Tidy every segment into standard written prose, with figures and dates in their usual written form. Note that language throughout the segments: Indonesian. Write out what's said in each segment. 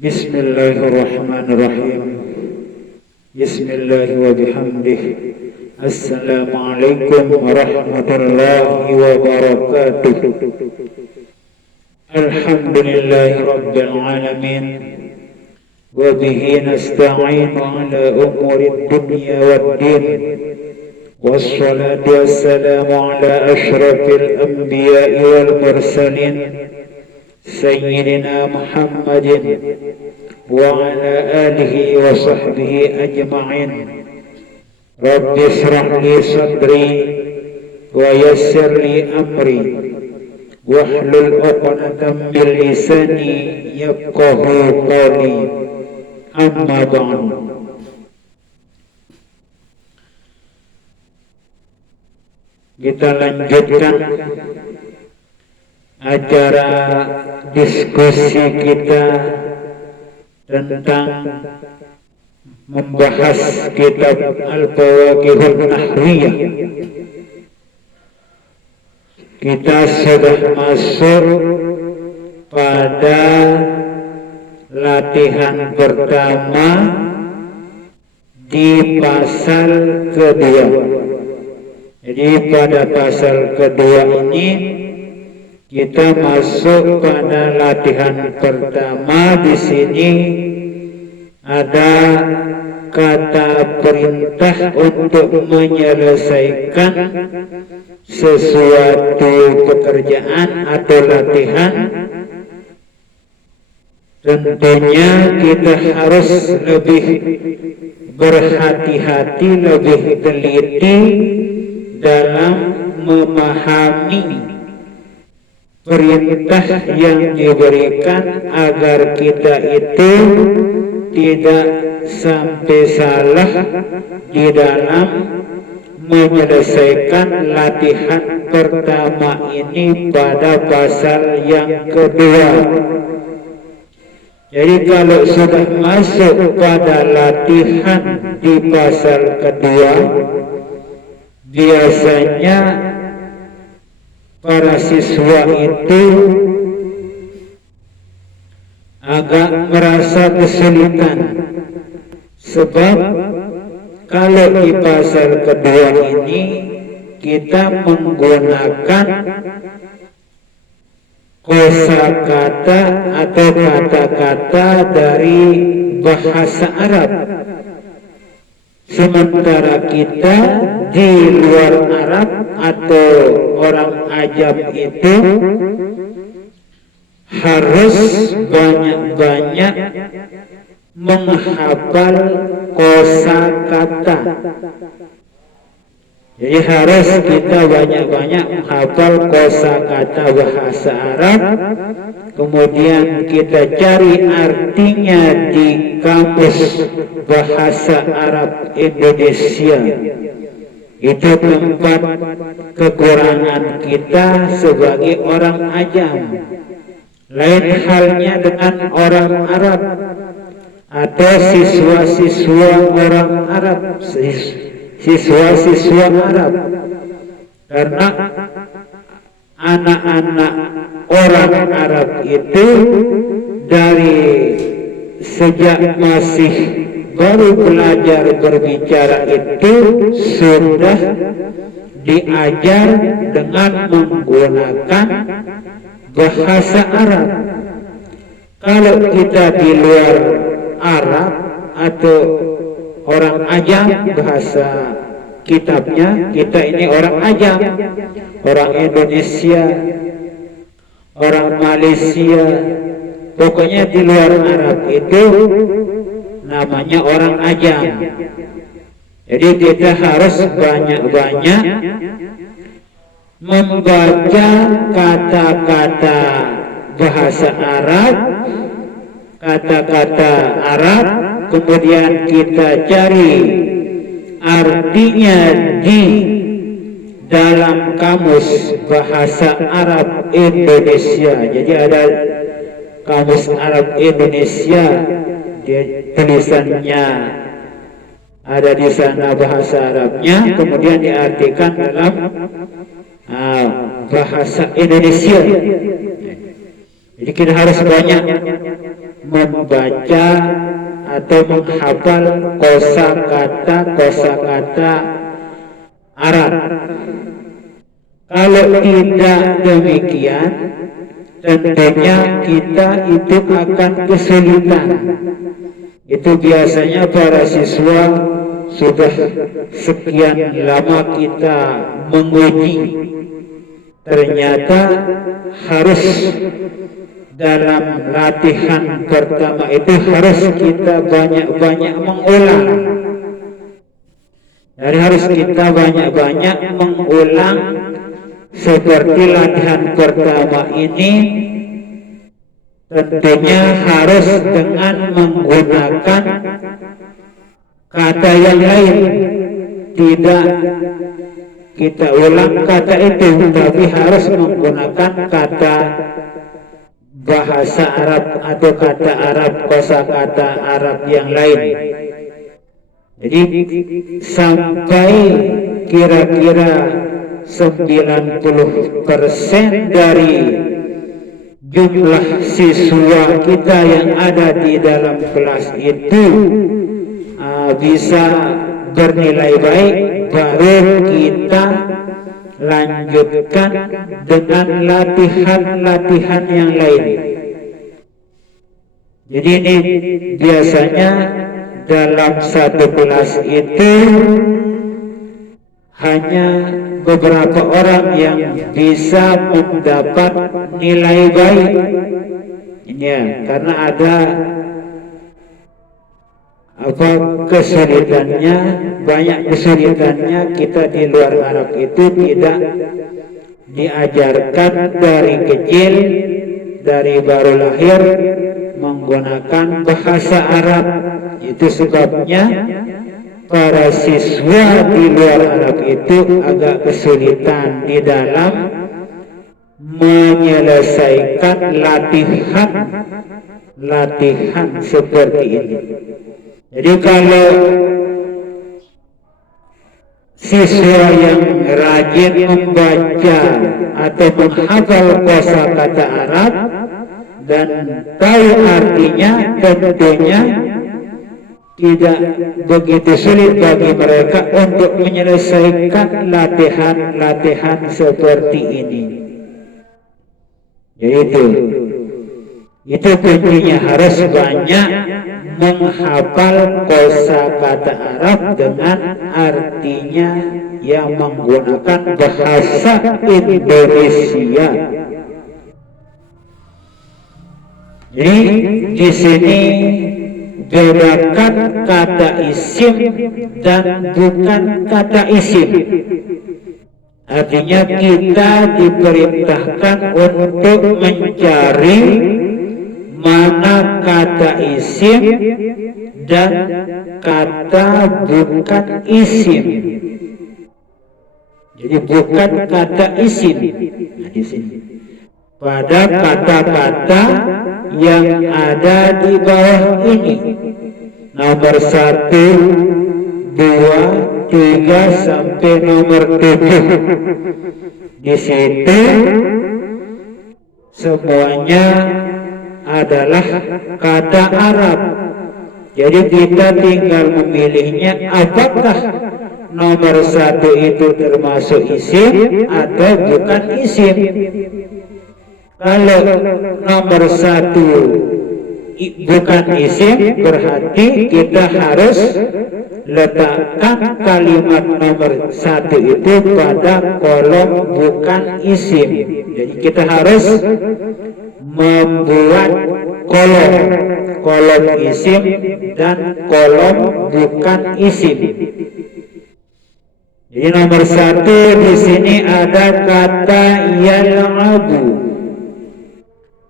Bismillahirrahmanirrahim. Bismillah wa bihamdih. Assalamualaikum warahmatullahi wabarakatuh. Alhamdulillahi rabbil alamin. Wa bihi nasta'inu ala umuri dunya waddin. Wassalatu wassalamu ala ashrafil anbiya'i wal mursalin Sayyidina Muhammadin wa ala alihi wa sahbihi ajma'in. Rabbi shrah li sadri wa yassir li amri wahlul 'uqdatam min lisani yafqahu qawli. Amma ba'd. Kita lanjutkan acara diskusi kita tentang membahas kitab Al-Fawaqihun Nahwiyah. Kita sudah masuk pada latihan pertama di pasal kedua. Jadi pada pasal kedua ini kita masuk pada latihan pertama. Di sini ada kata perintah untuk menyelesaikan sesuatu pekerjaan atau latihan. Tentunya kita harus lebih berhati-hati, lebih teliti dalam memahami perintah yang diberikan agar kita itu tidak sampai salah di dalam menyelesaikan latihan pertama ini pada pasal yang kedua. Jadi kalau sudah masuk pada latihan di pasal kedua, biasanya para siswa itu agak merasa kesulitan, sebab kalau di pasal kedua ini kita menggunakan kosakata atau kata-kata dari bahasa Arab, sementara kita di luar Arab atau orang ajam itu harus banyak-banyak menghafal kosakata. Jadi harus kita banyak-banyak menghafal kosakata bahasa Arab, kemudian kita cari artinya di kamus bahasa Arab Indonesia. Itu tempat kekurangan kita sebagai orang ajam. Lain halnya dengan orang Arab atau siswa-siswa orang Arab, siswa-siswa Arab. Karena anak-anak orang Arab itu dari sejak masih baru belajar berbicara itu sudah diajar dengan menggunakan bahasa Arab. Kalau kita di luar Arab atau orang ajam, bahasa kitabnya kita ini orang ajam, orang Indonesia, orang Malaysia, pokoknya di luar Arab itu namanya orang ajam. Jadi kita harus banyak-banyak membaca kata-kata bahasa Arab, kata-kata Arab, kemudian kita cari artinya di dalam kamus bahasa Arab Indonesia. Jadi ada kamus Arab Indonesia, tulisannya ada di sana bahasa Arabnya, kemudian diartikan dalam bahasa Indonesia. Jadi kita harus banyak membaca atau menghafal kosakata Arab. Kalau tidak demikian, tentunya kita itu akan kesulitan. Itu biasanya para siswa sudah sekian lama kita menguji, ternyata harus dalam latihan pertama itu harus kita banyak-banyak mengulang. Jadi harus kita banyak-banyak mengulang seperti latihan pertama ini. Tentunya harus dengan menggunakan kata yang lain. Tidak kita ulang kata itu, tapi harus menggunakan kata bahasa Arab atau kata Arab, kosakata Arab yang lain. Jadi sampai kira-kira 90% dari jumlah siswa kita yang ada di dalam kelas itu bisa bernilai baik, baru kita lanjutkan dengan latihan-latihan yang lain. Jadi ini biasanya dalam satu kelas itu hanya beberapa orang yang bisa mendapat nilai baik. Ya, karena ada kesulitannya, banyak kesulitannya. Kita di luar Arab itu tidak diajarkan dari kecil, dari baru lahir menggunakan bahasa Arab. Itu sebabnya para siswa di luar Arab itu agak kesulitan di dalam menyelesaikan latihan seperti ini. Jadi kalau siswa yang rajin membaca atau menghafal kosakata Arab dan tahu artinya, tentunya tidak begitu sulit bagi mereka untuk menyelesaikan latihan-latihan seperti ini. Yaitu itu kuncinya, harus banyak menghafal kosakata Arab dengan artinya yang menggunakan bahasa Indonesia. Jadi di sini bedakan kata isim dan bukan kata isim. Artinya kita diperintahkan untuk mencari mana kata isim dan kata bukan isim. Jadi bukan kata isim. Nah, di sini pada kata-kata yang ada di bawah ini, nomor 1, 2, 3 sampai nomor 7. Di situ semuanya adalah kata Arab. Jadi kita tinggal memilihnya apakah nomor 1 itu termasuk isim atau bukan isim. Kalau nomor 1 bukan isim, berarti kita harus letakkan kalimat nomor 1 itu pada kolom bukan isim. Jadi kita harus membuat kolom isim dan kolom bukan isim. Jadi nomor 1 di sini ada kata yal'abu.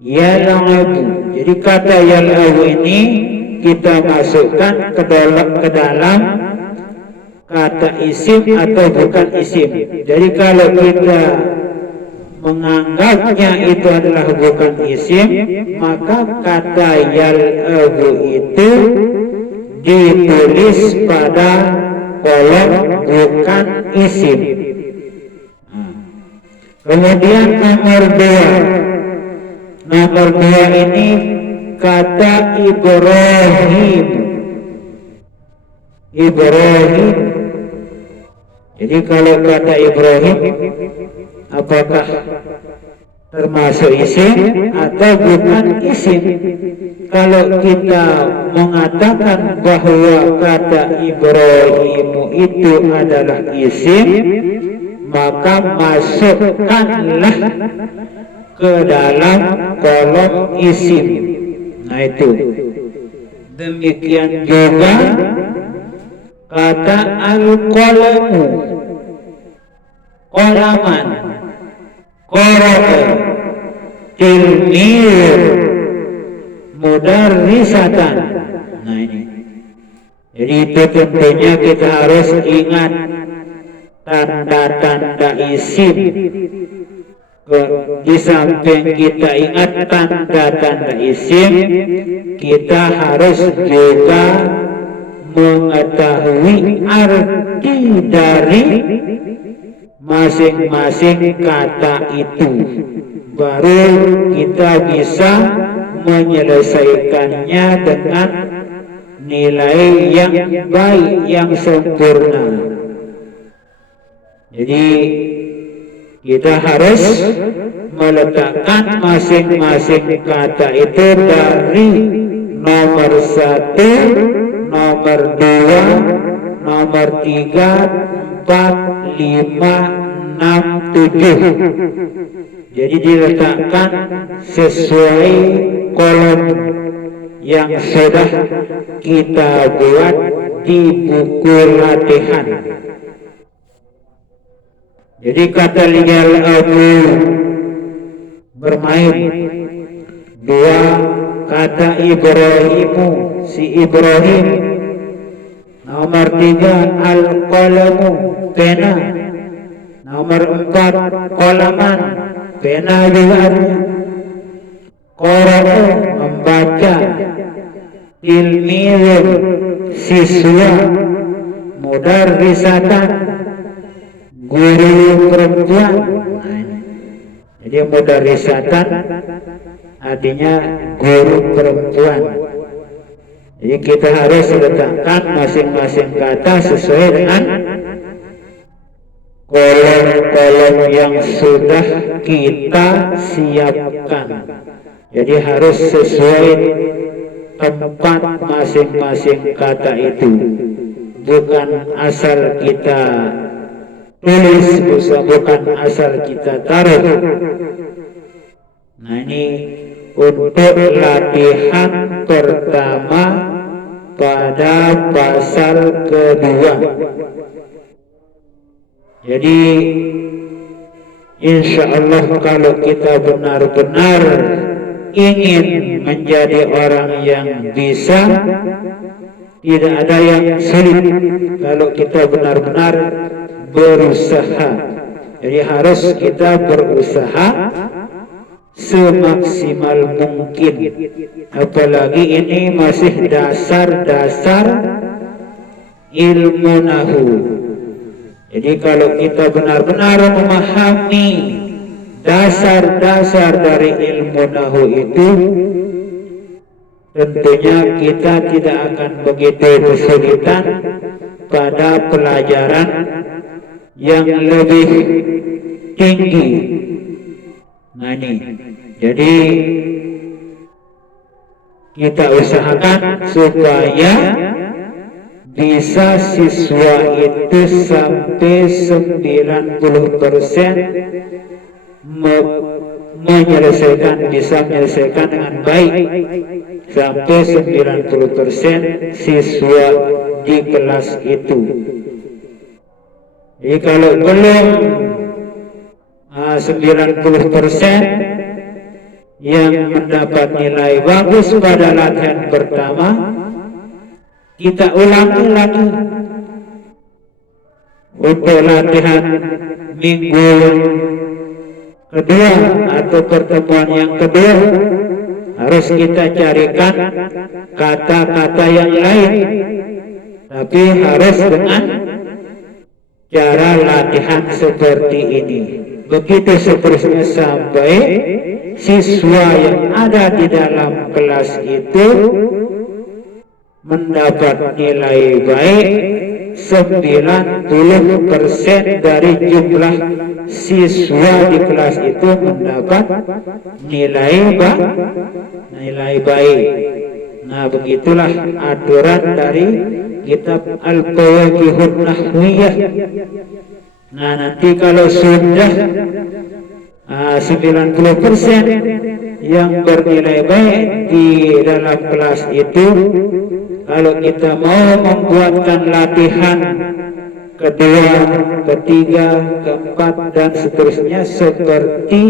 Yal'abu. Jadi kata yal'abu ini kita masukkan ke dalam kata isim atau bukan isim. Jadi kalau kita menganggapnya itu adalah bukan isim, maka kata yal'abu itu ditulis pada kolom bukan isim. Kemudian nomor 2 ini kata Ibrahim. Ibrahim. Jadi kalau kata Ibrahim, apakah termasuk isim atau bukan isim? Kalau kita mengatakan bahwa kata Ibrahim itu adalah isim, maka masukkanlah ke dalam kolom isim. Nah itu. Demikian juga kata al-qalamu, qalaman, qara'a, tilmir, mudarrisatan. Nah ini. Jadi itu tentunya kita harus ingat tanda-tanda isim. Di samping kita ingat tanda-tanda isim, kita harus juga mengetahui arti dari masing-masing kata itu. Baru kita bisa menyelesaikannya dengan nilai yang baik, yang sempurna. Jadi kita harus meletakkan masing-masing kata itu dari nomor 1, nomor 2, nomor 3, 4, 5, 6, 7. Jadi diletakkan sesuai kolom yang sudah kita buat di buku latihan. Jadi kata liyal abu, bermain. 2 kata Ibrahimu, si Ibrahim. Nomor 3 al-qalamu, pena. Nomor 4 qalaman, pena juga artinya. Qara'a, membaca. Tilmizun, siswa. Mudarrisatan, guru perempuan. Jadi mudarrisatan artinya guru perempuan. Jadi kita harus letakkan masing-masing kata sesuai dengan kolom-kolom yang sudah kita siapkan. Jadi harus sesuai tempat masing-masing kata itu. Bukan asal kita tulis, bukan asal kita taruh. Nah ini untuk latihan pertama pada pasal kedua. Jadi insya Allah kalau kita benar-benar ingin menjadi orang yang bisa, tidak ada yang sulit kalau kita benar-benar berusaha. Jadi harus kita berusaha semaksimal mungkin. Apalagi ini masih dasar-dasar ilmu nahu. Jadi kalau kita benar-benar memahami dasar-dasar dari ilmu nahu itu, tentunya kita tidak akan begitu kesulitan pada pelajaran yang lebih tinggi. Nah ini, jadi kita usahakan supaya bisa siswa itu sampai 90% bisa menyelesaikan dengan baik. Sampai 90% siswa di kelas itu. Jadi kalau belum 90% yang mendapat nilai bagus pada latihan pertama, kita ulangi lagi untuk latihan minggu kedua atau pertemuan yang kedua. Harus kita carikan kata-kata yang lain, tapi harus dengan cara latihan seperti ini. begitu seterusnya sampai siswa yang ada di dalam kelas itu mendapat nilai baik 90% dari jumlah siswa di kelas itu mendapat nilai baik. Nah, begitulah aturan dari kitab Al-Qawaqihun Nahwiyah. Nah, nanti kalau sudah 90% yang bernilai baik di dalam kelas itu, kalau kita mau membuatkan latihan kedua, ketiga, keempat, dan seterusnya seperti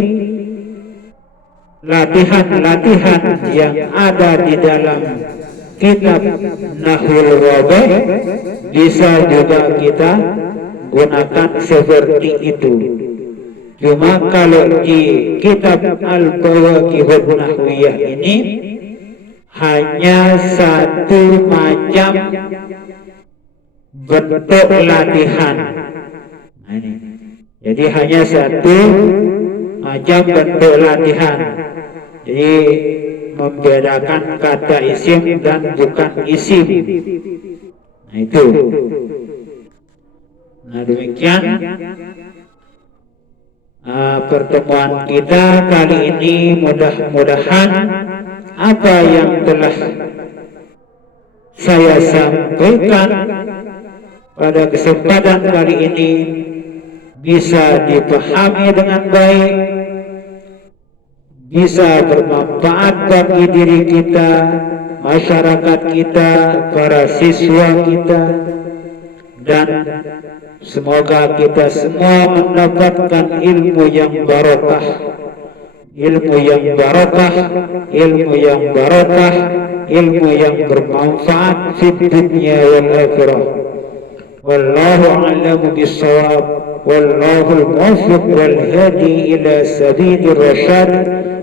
latihan-latihan yang ada di dalam kitab Nahwul Wadih, bisa juga kita gunakan seperti itu. Cuma kalau di kitab Al-Qawaqihun Nahwiyah ini hanya satu macam bentuk latihan. Nah, ini. Jadi hanya satu macam bentuk latihan. Jadi membedakan kata isim dan bukan isim. Nah, itu. Nah, demikian pertemuan kita kali ini. Mudah-mudahan apa yang telah saya sampaikan pada kesempatan kali ini bisa dipahami dengan baik, bisa bermanfaat bagi diri kita, masyarakat kita, para siswa kita, dan semoga kita semua mendapatkan ilmu yang barokah, ilmu yang barokah, ilmu yang barokah, ilmu yang bermanfaat di dunia wal akhirah. Wallahu a'lamu bis-shawab, wallahu al-muwaffiq wal hadi ila sabilir rasyad.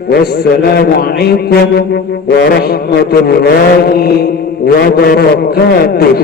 Wassalamu alaikum warahmatullahi wabarakatuh.